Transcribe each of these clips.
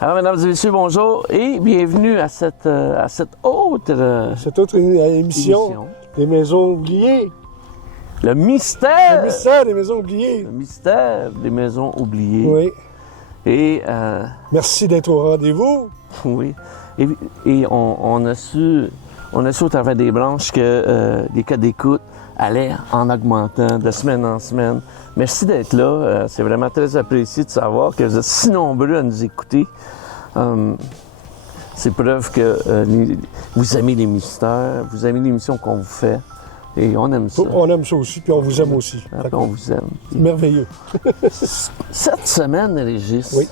Alors, mesdames et messieurs, bonjour et bienvenue à cette autre Cette autre émission des maisons oubliées. Le mystère! Le mystère des maisons oubliées. Le mystère des maisons oubliées. Oui. Et, Merci d'être au rendez-vous. oui. Et on a su au travers des branches que les cas d'écoute allaient en augmentant de semaine en semaine. Merci d'être là. C'est vraiment très apprécié de savoir que vous êtes si nombreux à nous écouter. C'est preuve que vous aimez les mystères, vous aimez l'émission qu'on vous fait. Et on aime ça. On aime ça aussi, puis on vous aime aussi. Puis on vous aime. Merveilleux. Cette semaine, Régis, oui.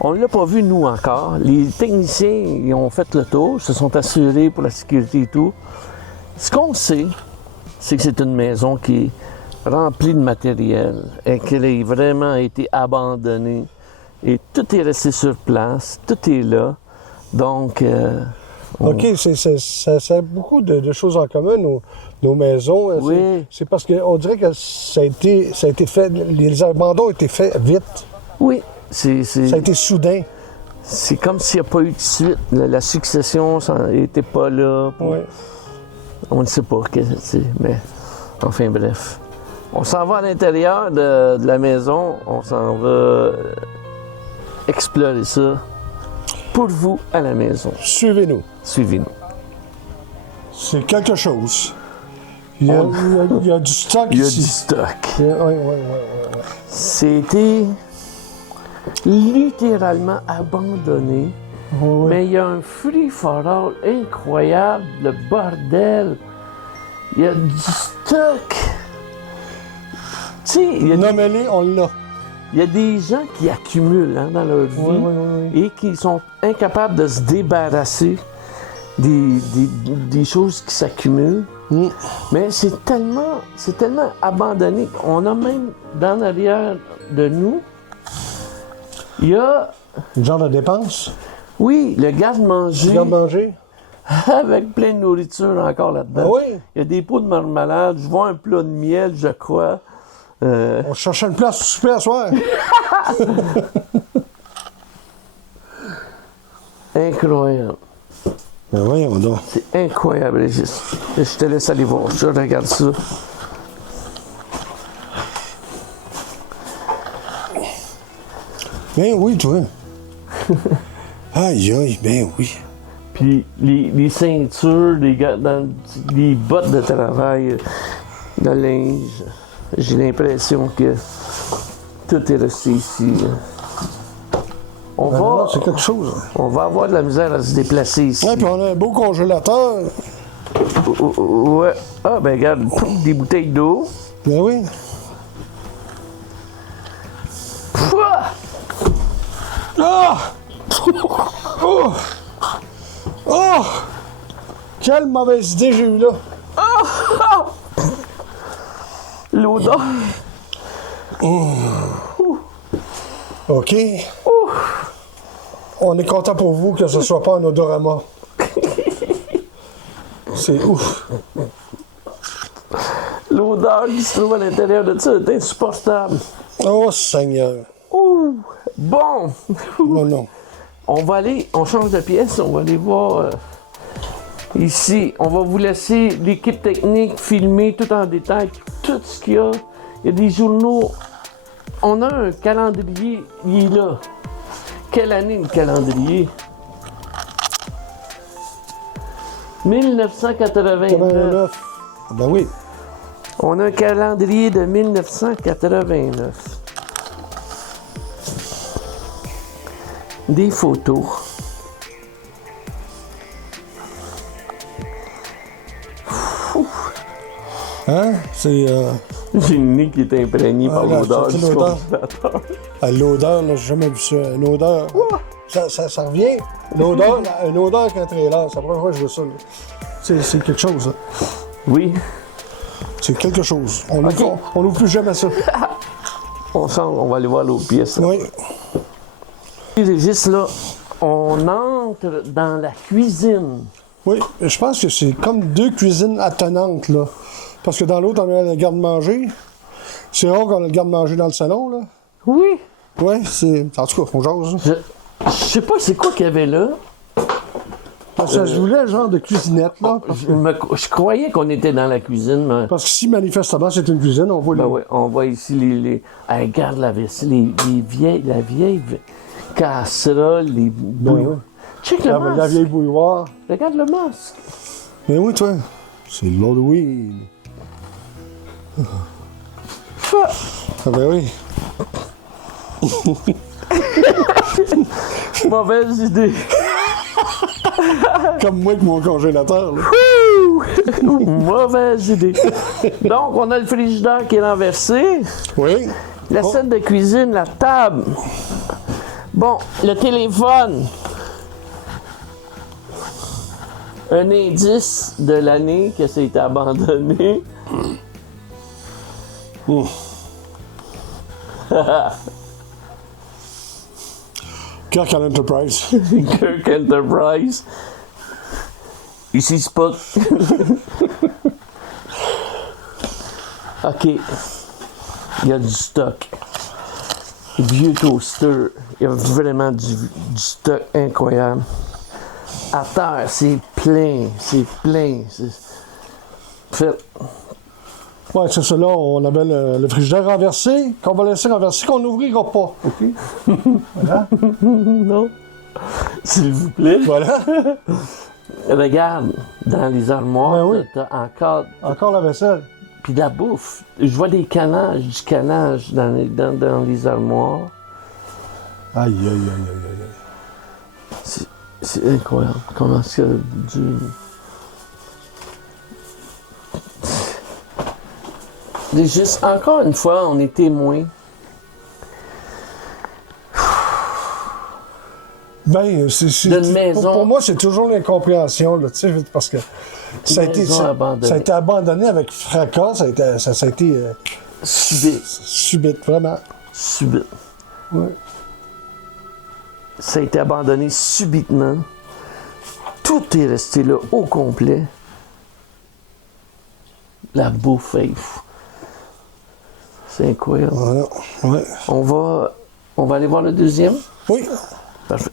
On ne l'a pas vu, nous, encore. Les techniciens, ils ont fait le tour, se sont assurés pour la sécurité et tout. Ce qu'on sait, c'est que c'est une maison qui est remplie de matériel et qu'elle a vraiment été abandonnée. Et tout est resté sur place, tout est là. Donc... OK, ça a beaucoup de choses en commun, nos maisons. Oui. C'est parce qu'on dirait que ça a été fait, les abandons ont été faits vite. Oui. Ça a été soudain. C'est comme s'il n'y a pas eu de suite. La succession n'était pas là. Oui. On ne sait pas, mais enfin bref. On s'en va à l'intérieur de la maison. On s'en va explorer ça pour vous à la maison. Suivez-nous. Suivez-nous. C'est quelque chose. Il y a du stock ici. Il y a du stock. Oui. C'était littéralement abandonné. Oui. Mais il y a un free-for-all incroyable, le bordel. Il y a du stock. Tu sais, Nommez-les, on l'a. il y a des gens qui accumulent dans leur vie Oui. et qui sont incapables de se débarrasser des choses qui s'accumulent. Mais c'est tellement abandonné. On a même dans l'arrière de nous, il y a... Une genre de dépense? Oui, le garde-manger. Garde-manger? Avec plein de nourriture encore là-dedans. Ah oui? Il y a des pots de marmelade, je vois un plat de miel, je crois. On cherchait une place super à soir. Incroyable. Ben voyons donc. C'est incroyable, Régis. Je te laisse aller voir ça, regarde ça. Ben oui, toi. Aïe, ben oui. Puis les ceintures, les bottes de travail, de linge, j'ai l'impression que tout est resté ici. Non, c'est quelque chose. On va avoir de la misère à se déplacer ici. Ouais, puis on a un beau congélateur. Ouais. Ah, ben regarde, des bouteilles d'eau. Ben oui. Pouah! Ah! Oh! Oh! Quelle mauvaise idée j'ai eue là. L'odeur. OK. On est content pour vous que ce ne soit pas un odorama. C'est ouf. L'odeur qui se trouve à l'intérieur de ça est insupportable. Oh, Seigneur. Ouh! Bon! Non. On va aller, on change de pièce, on va aller voir ici. On va vous laisser l'équipe technique filmer tout en détail, tout ce qu'il y a. Il y a des journaux. On a un calendrier, il est là. Quelle année le calendrier? 1989. 89. Ben oui. On a un calendrier de 1989. Des photos. Hein? C'est... J'ai une nez qui est imprégnée par là, l'odeur c'est du l'odeur. congélateur. L'odeur, là, j'ai jamais vu ça. Une odeur. Ça revient. L'odeur, une odeur quand elle est là. C'est la première fois que je vois ça. Là. C'est quelque chose. Là. Oui. C'est quelque chose. On n'ouvre plus jamais ça. On va aller voir l'autre pièce. Là. Oui. Régis, là, on entre dans la cuisine. Oui, je pense que c'est comme deux cuisines attenantes, là. Parce que dans l'autre, on a le garde-manger. C'est rare qu'on a le garde-manger dans le salon, là. Oui. Oui, c'est... En tout cas, on jase. Je sais pas c'est quoi qu'il y avait là. Parce que je voulais un genre de cuisinette, là. Je croyais qu'on était dans la cuisine, mais... Parce que si manifestement c'est une cuisine, on voit Ben les... ouais, on voit ici les... Hey, regarde la vaisselle, la vieille casserole, les bouilloires. ouais. Check le La masque. vieille bouilloire. Regarde le masque. Mais oui, toi. C'est l'Halloween. Ah ben oui. Mauvaise idée. Comme moi avec mon congélateur, là. Mauvaise idée. Donc, on a le frigidaire qui est renversé. Oui. La scène de cuisine, la table. Bon, le téléphone. Un indice de l'année que ça a été abandonné. Kirk à l'Enterprise. Kirk Enterprise. Ici Spock. OK. Il y a du stock. Vieux toaster. Il y a vraiment du stock incroyable. À terre, c'est plein. C'est plein. Fait. Ouais, c'est ça, là, on avait le frigidaire renversé, qu'on va laisser renverser, qu'on n'ouvrira pas. OK? Voilà. Non. S'il vous plaît. Voilà. Regarde, dans les armoires, Ben oui. t'as encore. Encore la vaisselle. Puis de la bouffe. Je vois du canage dans les armoires. Aïe, aïe, aïe, aïe, aïe. C'est incroyable. Comment est-ce que du. C'est juste, encore une fois, on est témoin. Ben, D'une maison. pour moi, c'est toujours l'incompréhension, là, tu sais, parce que ça a été abandonné avec fracas, ça a été subite, vraiment. Subite. Ouais. Ça a été abandonné subitement. Tout est resté là au complet. La bouffe, c'est incroyable. Voilà. Ouais. On va aller voir le deuxième? Oui. Parfait.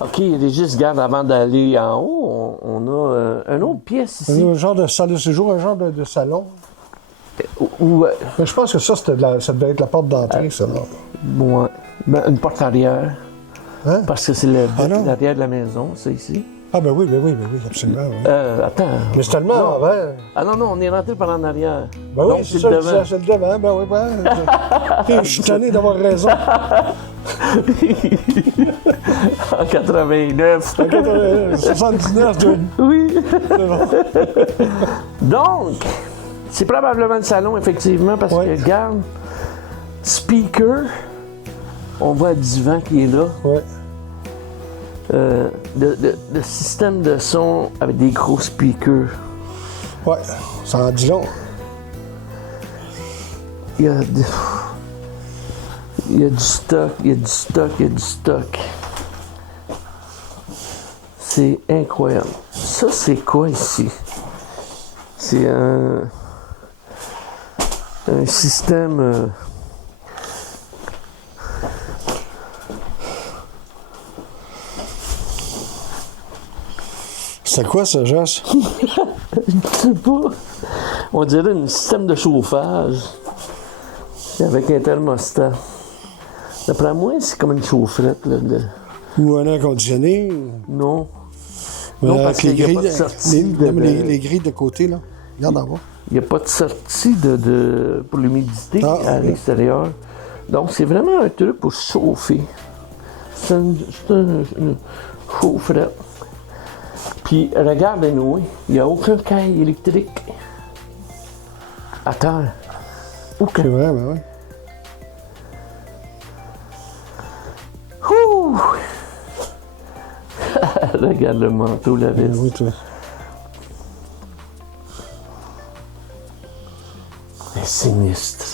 OK, Régis, garde avant d'aller en haut, on a une autre pièce ici. Un genre de salle de séjour, un genre de salon. Où, Mais je pense que ça, ça devait être la porte d'entrée, ça, là. ouais, ben, une porte arrière. Hein? Parce que c'est l'arrière de la maison, c'est ici. Ah, ben oui, absolument. Oui. Attends. Mais c'est tellement Non. envers. Ah non, on est rentré par en arrière. Ben Donc, oui, c'est ça, le devant. c'est le devant. Ben oui, ben. Je suis tanné d'avoir raison. En 89. 79, toi. Oui. C'est bon. Donc, c'est probablement le salon, effectivement, parce Ouais. que, regarde, speaker, on voit le divan qui est là. Ouais. Le système de son avec des gros speakers. Ouais, ça en dit long. Il y a du stock, il y a du stock, il y a du stock. C'est incroyable. Ça, c'est quoi ici? C'est un système... C'est quoi ça, Joss? Je sais pas. On dirait un système de chauffage avec un thermostat. D'après moi, c'est comme une chaufferette. Là, Ou un air conditionné? Non. Non, parce qu'il n'y a pas de sortie. Les grilles de côté, là. Regarde en bas. Il n'y a pas de sortie pour l'humidité à oui. l'extérieur. Donc, c'est vraiment un truc pour chauffer. C'est une chaufferette. Puis, regardez-nous, il n'y a aucun caille électrique à terre. Aucun. C'est vrai, ben oui. Ouh! Regarde le manteau, la veste. Oui, toi. C'est sinistre.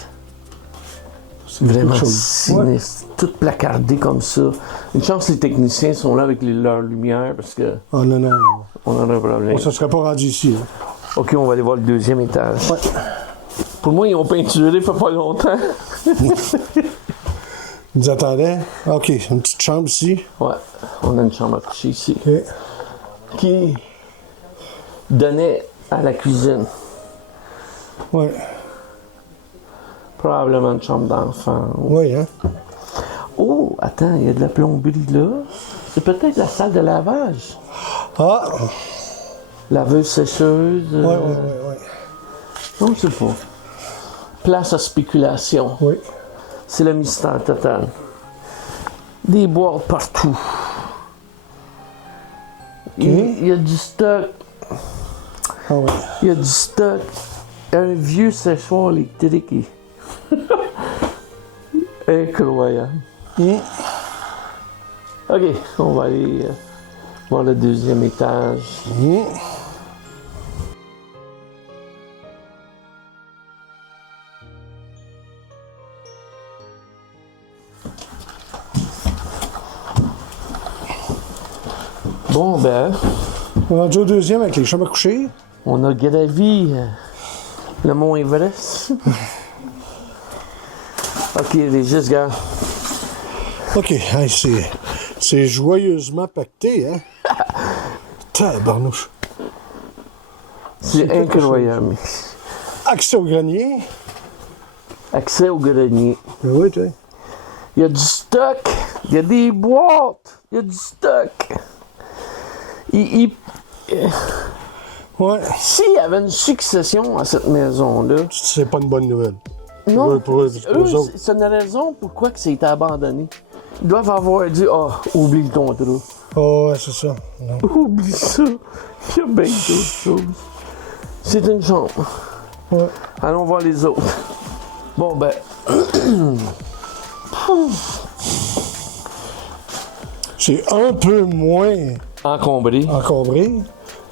C'est Vraiment quelque chose. sinistre. Tout placardé comme ça. Une chance, les techniciens sont là avec leurs lumières parce que Oh non, non. on en a un problème. On ne serait pas rendu ici. Là. OK, on va aller voir le deuxième étage. Ouais. Pour moi, ils ont peinturé il fait pas longtemps. Ils nous attendaient. OK, une petite chambre ici. Ouais, on a une chambre à coucher ici. OK. Qui donnait à la cuisine. Ouais. Probablement une chambre d'enfant. Oui, hein? Oh, attends, il y a de la plomberie là. C'est peut-être la salle de lavage. Ah! Laveuse sécheuse. Ouais. Non, je sais pas. Place à spéculation. Oui. C'est le mystère total. Des boîtes partout. Il y a du stock. Ah ouais. Il y a du stock. Un vieux séchoir électrique. Incroyable. OK, on va aller voir le deuxième étage. Bon, ben, On est rendu au deuxième avec les chambres à coucher. on a gravi le mont Everest. OK, Régis, gars. OK, hey, c'est joyeusement pacté, hein? Tabarnouche. C'est incroyable. Accès au grenier. Accès au grenier. Ben oui, tu sais. Il y a du stock. Il y a des boîtes. Il y a du stock. Ouais. S'il y avait une succession à cette maison-là, C'est pas une bonne nouvelle. non, Pour eux autres. c'est une raison pourquoi que ça a été abandonné. Ils doivent avoir dit « Ah, oublie le contrat. Oh, ouais, c'est ça. Non. Oublie ça. Il y a bien d'autres choses. » C'est une chambre. Ouais. Allons voir les autres. Bon, ben... C'est un peu moins Encombré. encombré.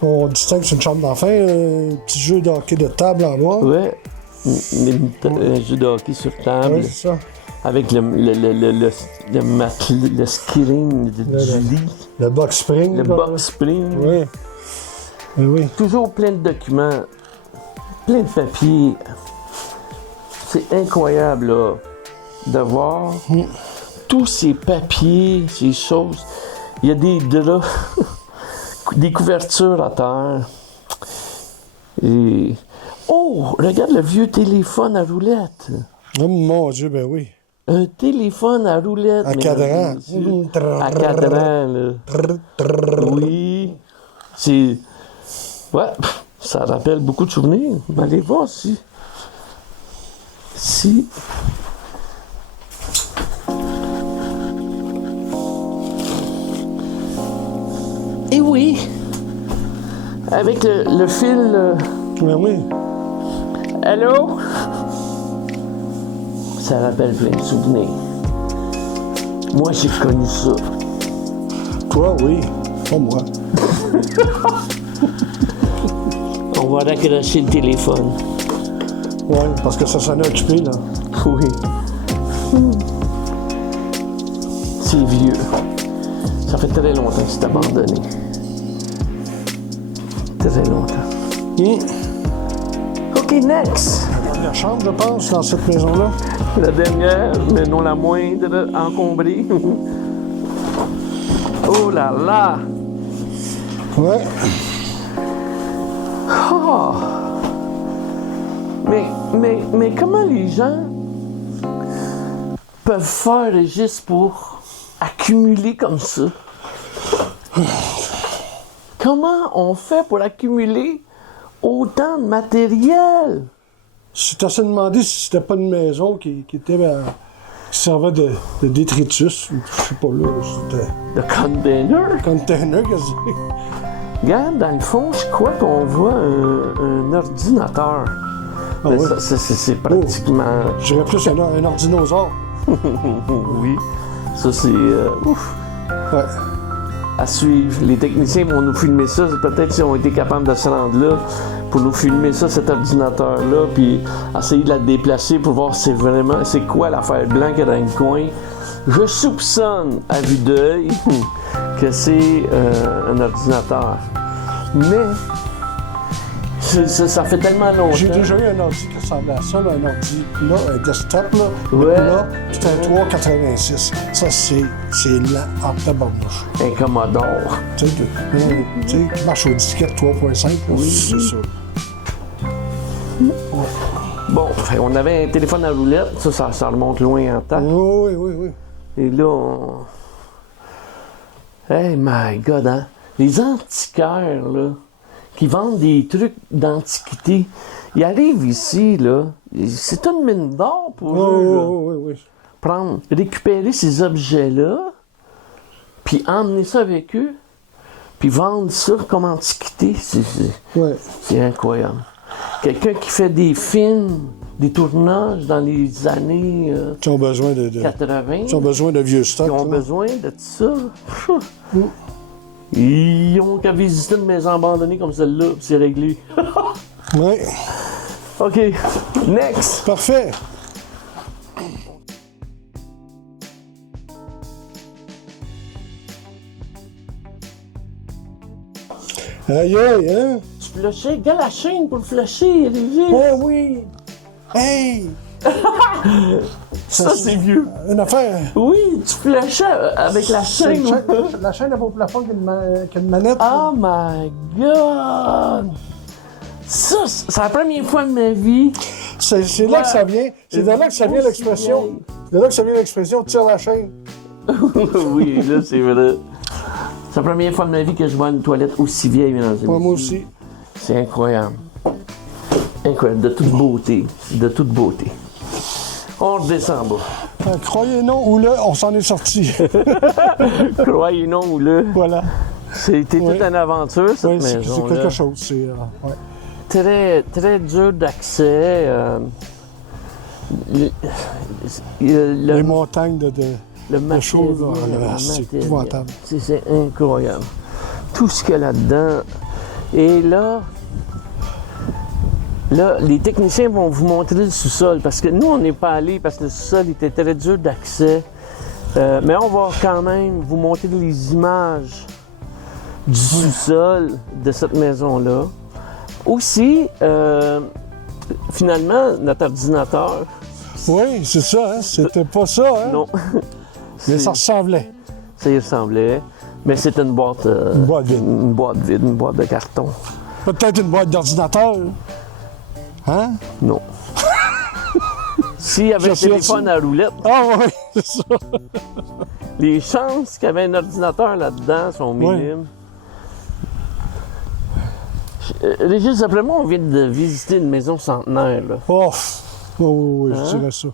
On distingue que c'est une chambre d'enfant, un petit jeu de hockey de table en bois. Ouais. Un jeu de hockey sur table. Ouais, c'est ça. Avec le matelas, le screen du lit. Le box spring. Le là. box spring. Oui. Oui. Toujours plein de documents. Plein de papiers. C'est incroyable, là, de voir tous ces papiers, ces choses. Il y a des draps, des couvertures à terre. Et... Oh, regarde le vieux téléphone à roulette. Oh mon Dieu, ben oui. Un téléphone à roulette. À mesdames cadran. et messieurs. À cadran, là. Oui. C'est... Ouais, ça rappelle beaucoup de souvenirs. Allez voir si... Et oui! Avec le fil... Ben oui. Allô? Ça rappelle plein de souvenirs. Moi, j'ai connu ça. Toi, oui. Pas moi. On va raccrocher le téléphone. Oui, parce que ça s'en est occupé, là. Oui. C'est vieux. Ça fait très longtemps que c'est abandonné. Très longtemps. OK, next! La dernière chambre, je pense, dans cette maison-là. La dernière, mais non la moindre, encombrée. Oh là là! Ouais. Oh! Mais comment les gens peuvent faire juste pour accumuler comme ça? Comment on fait pour accumuler autant de matériel? Si tu as demandé si c'était pas une maison qui servait de détritus, je sais pas là, c'était Le container? container quasi. Regarde, dans le fond, je crois qu'on voit un ordinateur. Ah Mais ouais? ça, c'est pratiquement... Je dirais plus un ordinosaure. Oui. Ça, c'est... ouf! Ouais. À suivre. Les techniciens vont nous filmer ça. Peut-être s'ils ont été capables de se rendre là pour nous filmer ça, cet ordinateur-là, puis essayer de la déplacer pour voir c'est quoi l'affaire blanche dans le coin. Je soupçonne à vue d'œil que c'est un ordinateur. Mais Ça fait tellement longtemps. J'ai déjà eu un ordi qui ressemblait à ça, là, un ordi, là, un desktop, là. Ouais. Là, c'était un 386. Ça, c'est lent en tabarnouche. Un Commodore. Tu sais, qui marche au disquette 3.5, Oui. c'est ça. Bon, fait, on avait un téléphone à roulette, ça remonte loin en temps. Oui. Et là, Hey my God, hein? Les antiquaires, là, qui vendent des trucs d'antiquité, ils arrivent ici, là, c'est une mine d'or pour eux, là. Oui. Récupérer ces objets-là, puis emmener ça avec eux, puis vendre ça comme antiquité, c'est incroyable. Quelqu'un qui fait des films, des tournages dans les années Qui ont besoin de 80, qui ont besoin de vieux stocks. qui ont besoin de tout ça. Ils ont qu'à visiter une maison abandonnée comme celle-là, puis c'est réglé. Oui. OK, next! Parfait. Aïe, hein? Tu flushais, gars, la chaîne pour le flusher, Régis. Oh oui! Hey! Ça, c'est vieux. Une affaire. Oui, tu flushais avec la chaîne. La chaîne a pas au plafond qu'une manette. Oh my God! Ça, c'est la première fois de ma vie. C'est là que ça vient. C'est de là que ça vient l'expression. C'est de là que ça vient l'expression tire la chaîne. Oui, là, c'est vrai. C'est la première fois de ma vie que je vois une toilette aussi vieille, mesdames et Moi messieurs. aussi. C'est incroyable. Incroyable, de toute beauté. De toute beauté. On redescend en bas. Croyez non ou là, on s'en est sorti. Croyez non ou là. Voilà. C'était toute une aventure, cette Oui, c'est maison. quelque chose. C'est, ouais. Très, très dur d'accès. Les montagnes de le choses, matériel, là, c'est épouvantable. C'est incroyable. Tout ce qu'il y a là-dedans. Et là, les techniciens vont vous montrer le sous-sol, parce que nous, on n'est pas allés parce que le sous-sol était très dur d'accès. Mais on va quand même vous montrer les images du sous-sol de cette maison-là. Aussi, finalement, notre ordinateur... Oui, c'est ça, hein? C'était pas ça, hein? Non. Mais ça ressemblait. Ça y ressemblait. Mais c'était une boîte... Une boîte vide. Une boîte vide, une boîte de carton. Peut-être une boîte d'ordinateur. Hein? Non. S'il y avait un téléphone à roulette, Ah oui, c'est ça. les chances qu'il y avait un ordinateur là-dedans sont minimes. Régis, après moi, on vient de visiter une maison centenaire, là. Oh, oui, Hein? je dirais ça.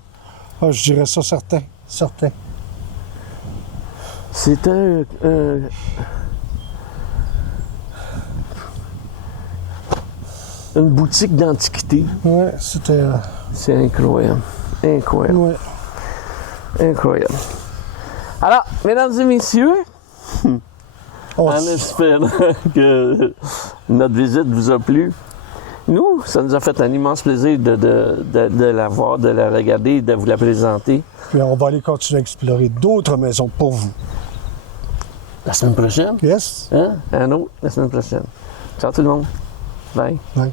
Ah, je dirais ça certain. Certain. C'est une boutique d'antiquité. Ouais, c'était. C'est incroyable. Incroyable. Ouais. Incroyable. Alors, mesdames et messieurs, Oh, en espérant que notre visite vous a plu, nous, ça nous a fait un immense plaisir de la voir, de la regarder, de vous la présenter. Puis on va aller continuer à explorer d'autres maisons pour vous. La semaine prochaine, Yes? hein? Un autre, la semaine prochaine. Ciao tout le monde. Bye. Bye.